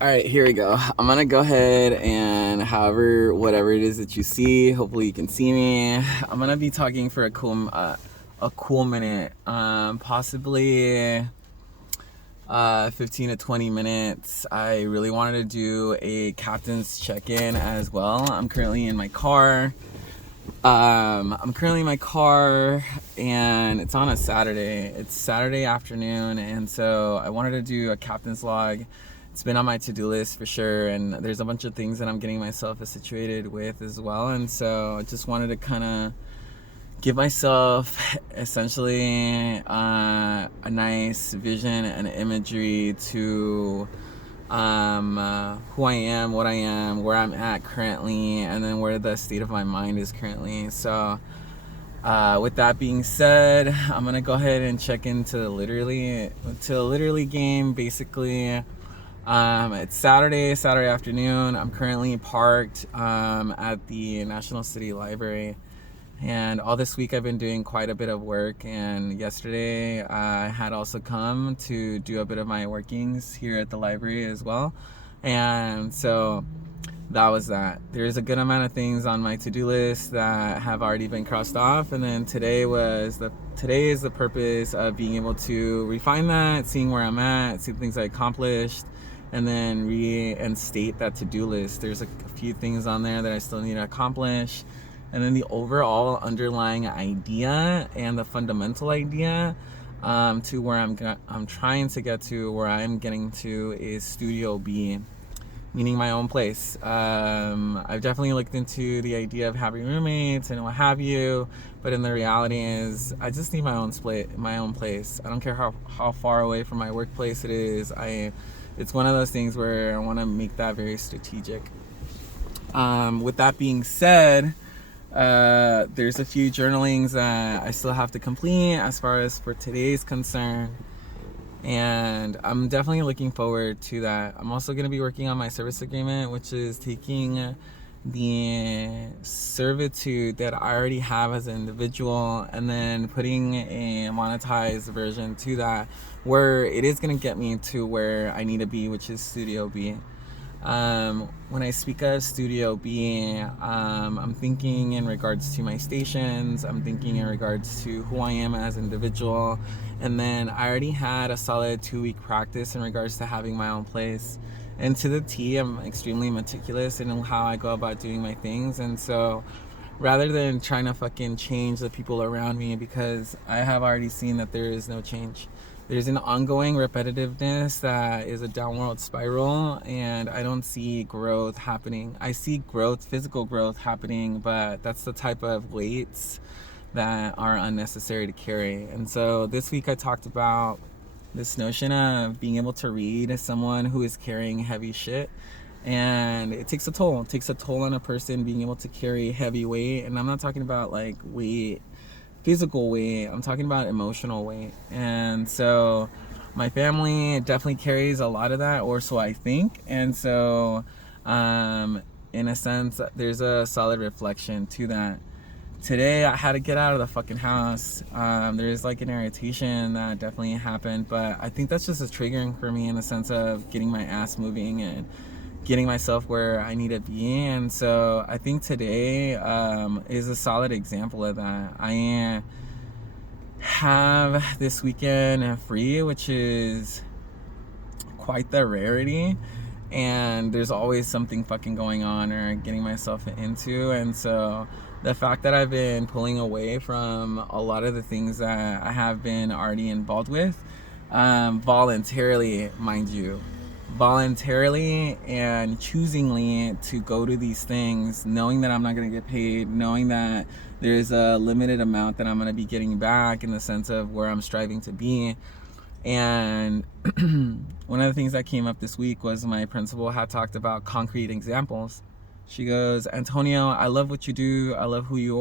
All right, here we go. I'm gonna go ahead and whatever it is that you see, hopefully you can see me. I'm gonna be talking for a cool minute, possibly 15 to 20 minutes. I really wanted to do a captain's check-in as well. I'm currently in my car. And it's on a Saturday. It's Saturday afternoon, and so I wanted to do a captain's log. It's been on my to-do list for sure, and there's a bunch of things that I'm getting myself situated with as well, and so I just wanted to kind of give myself essentially a nice vision and imagery to who I am, what I am, where I'm at currently, and then where the state of my mind is currently. So with that being said, I'm gonna go ahead and check into the literally game. Basically, it's Saturday afternoon. I'm currently parked at the National City Library. And all this week I've been doing quite a bit of work, and yesterday I had also come to do a bit of my workings here at the library as well. And so that was that. There's a good amount of things on my to-do list that have already been crossed off, and then today is the purpose of being able to refine that, seeing where I'm at, see the things I accomplished, and then reinstate that to-do list. There's a few things on there that I still need to accomplish. And then the overall underlying idea and the fundamental idea to where I'm trying to get to, where I'm getting to, is Studio B, meaning my own place. I've definitely looked into the idea of having roommates and what have you, but in the reality is I just need my own place. I don't care how far away from my workplace it is. It's one of those things where I want to make that very strategic. With that being said, there's a few journalings that I still have to complete as far as for today's concern, and I'm definitely looking forward to that. I'm also going to be working on my service agreement, which is taking the servitude that I already have as an individual and then putting a monetized version to that, where it is going to get me to where I need to be, which is Studio B. When I speak of Studio B, I'm thinking in regards to my stations, I'm thinking in regards to who I am as an individual, and then I already had a solid 2-week practice in regards to having my own place. And to the T, I'm extremely meticulous in how I go about doing my things, and so rather than trying to fucking change the people around me, because I have already seen that there is no change. There's an ongoing repetitiveness that is a downward spiral, and I don't see growth happening. I see growth, physical growth happening, but that's the type of weights that are unnecessary to carry. And so this week I talked about this notion of being able to read as someone who is carrying heavy shit. And it takes a toll. It takes a toll on a person being able to carry heavy weight. And I'm not talking about like weight, physical weight, I'm talking about emotional weight. And so my family definitely carries a lot of that, or so I think. And so in a sense, there's a solid reflection to that. Today I had to get out of the fucking house. There's like an irritation that definitely happened, but I think that's just as triggering for me in the sense of getting my ass moving and getting myself where I need to be. And so I think today is a solid example of that. I have this weekend free, which is quite the rarity, and there's always something fucking going on or getting myself into. And so the fact that I've been pulling away from a lot of the things that I have been already involved with, voluntarily, mind you, voluntarily and choosingly, to go to these things, knowing that I'm not going to get paid, knowing that there's a limited amount that I'm going to be getting back in the sense of where I'm striving to be. And one of the things that came up this week was my principal had talked about concrete examples. She goes, Antonio, I love what you do. I love who you are.